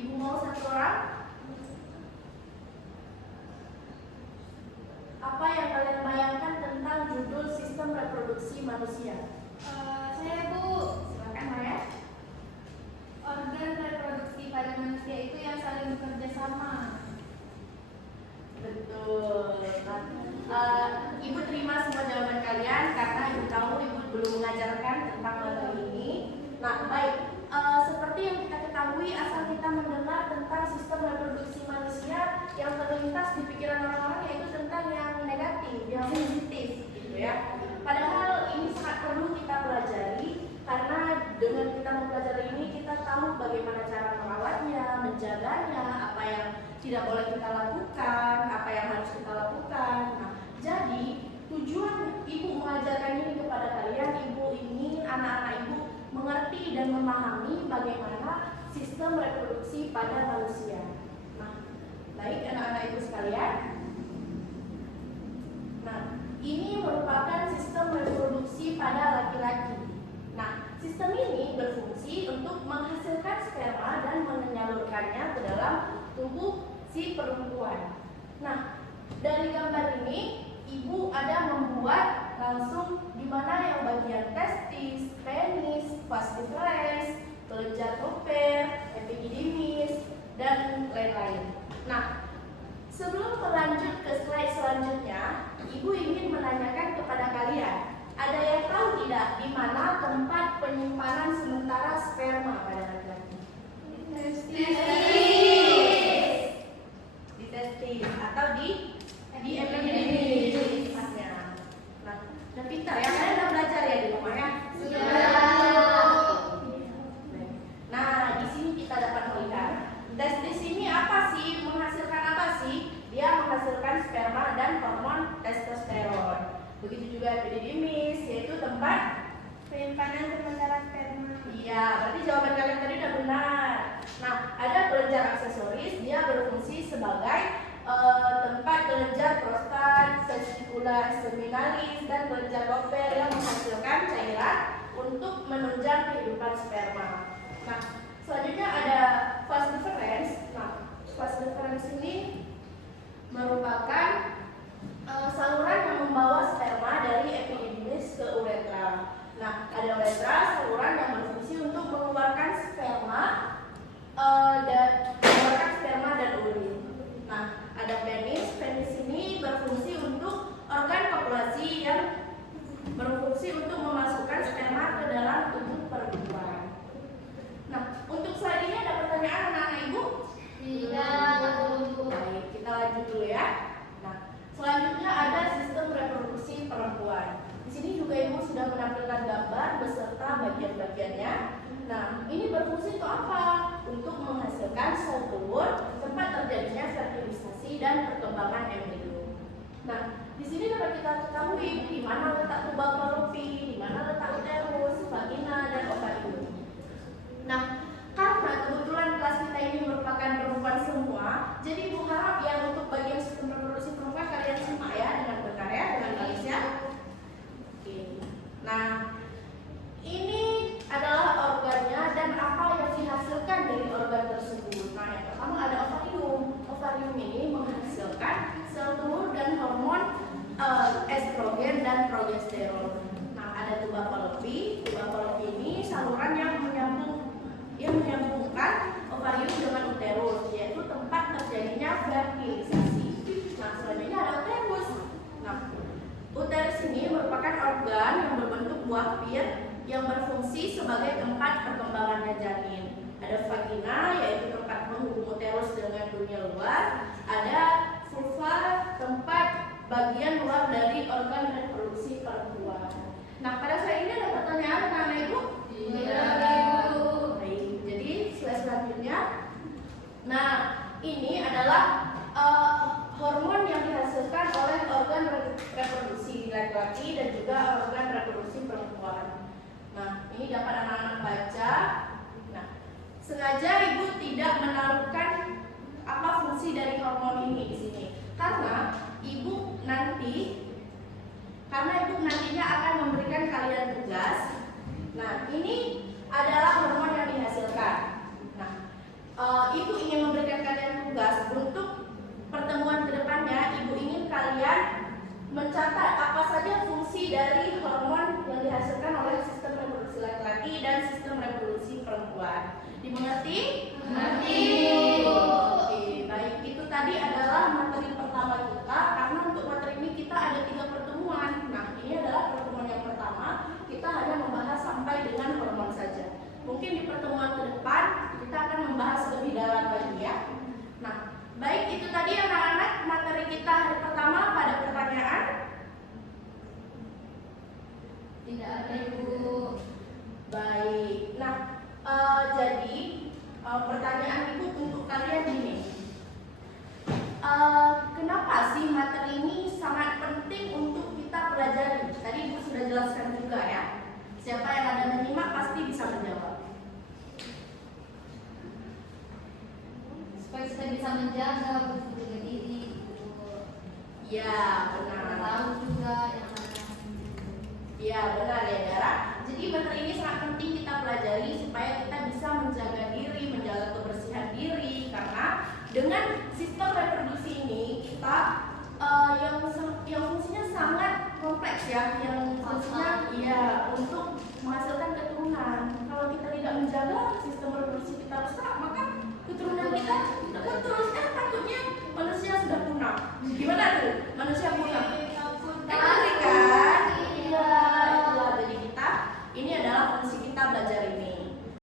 Ibu mau satu orang? Apa yang kalian bayangkan tentang judul sistem reproduksi manusia? Saya Bu. Silakan Maya. Organ reproduksi pada manusia itu yang saling bekerja sama. Betul. Ibu terima semua jawaban kalian karena Ibu tahu Ibu belum mengajarkan tentang materi ini. Nah, baik. Seperti yang kita ketahui, asal kita mendengar tentang sistem reproduksi manusia, yang terlintas di pikiran orang-orang yaitu tentang yang negatif, yang sensitif, gitu ya. Padahal ini sangat perlu kita pelajari karena dengan kita mempelajari ini kita tahu bagaimana cara merawatnya, menjaganya, apa yang tidak boleh kita lakukan, apa yang harus kita lakukan. Nah, jadi tujuan Ibu mengajarkan ini kepada kalian, Ibu ingin anak-anak Ibu mengerti dan memahami bagaimana sistem reproduksi pada manusia. Nah, baik anak-anak Ibu sekalian. Nah, ini merupakan sistem reproduksi pada laki-laki. Nah, sistem ini berfungsi untuk menghasilkan sperma dan menyalurkannya ke dalam tubuh si perempuan. Nah, dari gambar ini Ibu ada membuat langsung di mana yang bagian testis, penis, vas deferens, kelenjar koper, epididymis, dan lain-lain. Nah, sebelum berlanjut ke slide selanjutnya, Ibu ingin menanyakan kepada kalian, ada yang tahu tidak di mana tempat penyimpanan sementara sperma pada laki-laki? Di testis atau di epididymis. Nah, dan pintar ya, kalian udah belajar ya di rumah ya? Nah, di sini kita dapat melihat testis ini apa sih? Menghasilkan apa sih? Dia menghasilkan sperma dan hormon testosteron. Begitu juga epididymis, yaitu tempat Penyimpanan sementara sperma. iya, berarti jawaban kalian tadi udah benar. Nah, ada kelenjar aksesoris, dia berfungsi sebagai tempat kelenjar prostat, vesicula seminalis, dan kelenjar koper yang menghasilkan cairan untuk menunjang kehidupan sperma. Nah, selanjutnya ada vas deferens. Nah, vas deferens ini merupakan saluran yang membawa sperma dari epididymis ke uretra. Nah, ada uretra, saluran yang berfungsi untuk mengeluarkan sperma dan urin. Nah, ada penis. Penis ini berfungsi untuk organ kopulasi yang berfungsi untuk memasukkan sperma ke dalam tubuh perempuan. Nah, untuk slide ini ada pertanyaan anak-anak Ibu? Tidak. Baik, kita lanjut dulu ya. Nah, selanjutnya ada sistem reproduksi perempuan. Di sini juga Ibu sudah menampilkan gambar beserta bagian-bagiannya. Nah, ini berfungsi untuk apa? Untuk menghasilkan sel telur, tempat terjadinya fertilisasi dan perkembangan embrio. Nah, di sini dapat kita ketahui di mana letak tuba fallopi, di mana letak uterus, vagina, dan ovarium. Nah, karena kebetulan kelas kita ini merupakan perempuan semua, jadi Ibu harap yang untuk bagian sistem reproduksi perempuan kalian simak ya dengan berkarya dengan Malaysia. Oke. Nah, ini adalah organnya dan apa yang dihasilkan dari organ tersebut. Nah, yang pertama ada ovarium. Ovarium ini menghasilkan sel telur dan hormon estrogen dan progesteron. Nah, ada tuba fallopi. Tuba fallopi ini saluran yang menyambungkan ovarium dengan uterus, yaitu tempat terjadinya fertilisasi. Nah, selanjutnya ada uterus. Nah, uterus ini merupakan organ yang berbentuk buah pir yang berfungsi sebagai tempat perkembangannya janin. Ada vagina, yaitu tempat penghubung uterus dengan dunia luar. Ada vulva, tempat bagian luar dari organ reproduksi perempuan. Nah, pada saat ini ada pertanyaan anak Ibu? Baik, jadi slide selanjutnya. Nah, ini adalah hormon yang dihasilkan oleh organ reproduksi laki-laki dan juga organ reproduksi perempuan. Nah, ini dapat anak-anak baca. Nah, sengaja Ibu tidak menaruhkan apa fungsi dari hormon ini di sini, karena Ibu nantinya akan memberikan kalian tugas. Nah, ini adalah hormon yang dihasilkan. Nah, Ibu ingin memberikan kalian tugas untuk pertemuan kedepannya. Ibu ingin kalian mencatat apa saja fungsi dari hormon yang dihasilkan oleh sistem reproduksi laki-laki dan sistem reproduksi perempuan. Dimengerti? Mengerti. Oke, baik. Itu tadi adalah materi pertama kita. Karena untuk materi ini kita ada 3 pertemuan. Nah, ini adalah pertemuan yang pertama. Kita hanya membahas sampai dengan hormon saja. Mungkin di pertemuan ke depan kita akan membahas lebih dalam lagi ya. Nah, baik, itu tadi anak-anak materi kita hari pertama. Pada pertanyaan? Tidak ada, Ibu. Baik. Nah, jadi pertanyaan itu untuk kalian ini. Kenapa sih materi ini sangat penting untuk kita pelajari? Tadi Ibu sudah jelaskan juga ya. Siapa yang ada menyimak pasti bisa menjawab. Supaya kita bisa menjaga diri, Ibu. Ya, benar. Tahu juga yang mana. Ya, benar ya, Dara. Jadi materi ini sangat penting kita pelajari supaya kita bisa menjaga diri, menjaga kebersihan diri. Karena dengan sistem reproduksi ini kita yang fungsinya sangat kompleks ya, yang fungsinya ya untuk menghasilkan keturunan. Kalau kita tidak menjaga sistem reproduksi kita rusak, maka keturunan kita tidak terus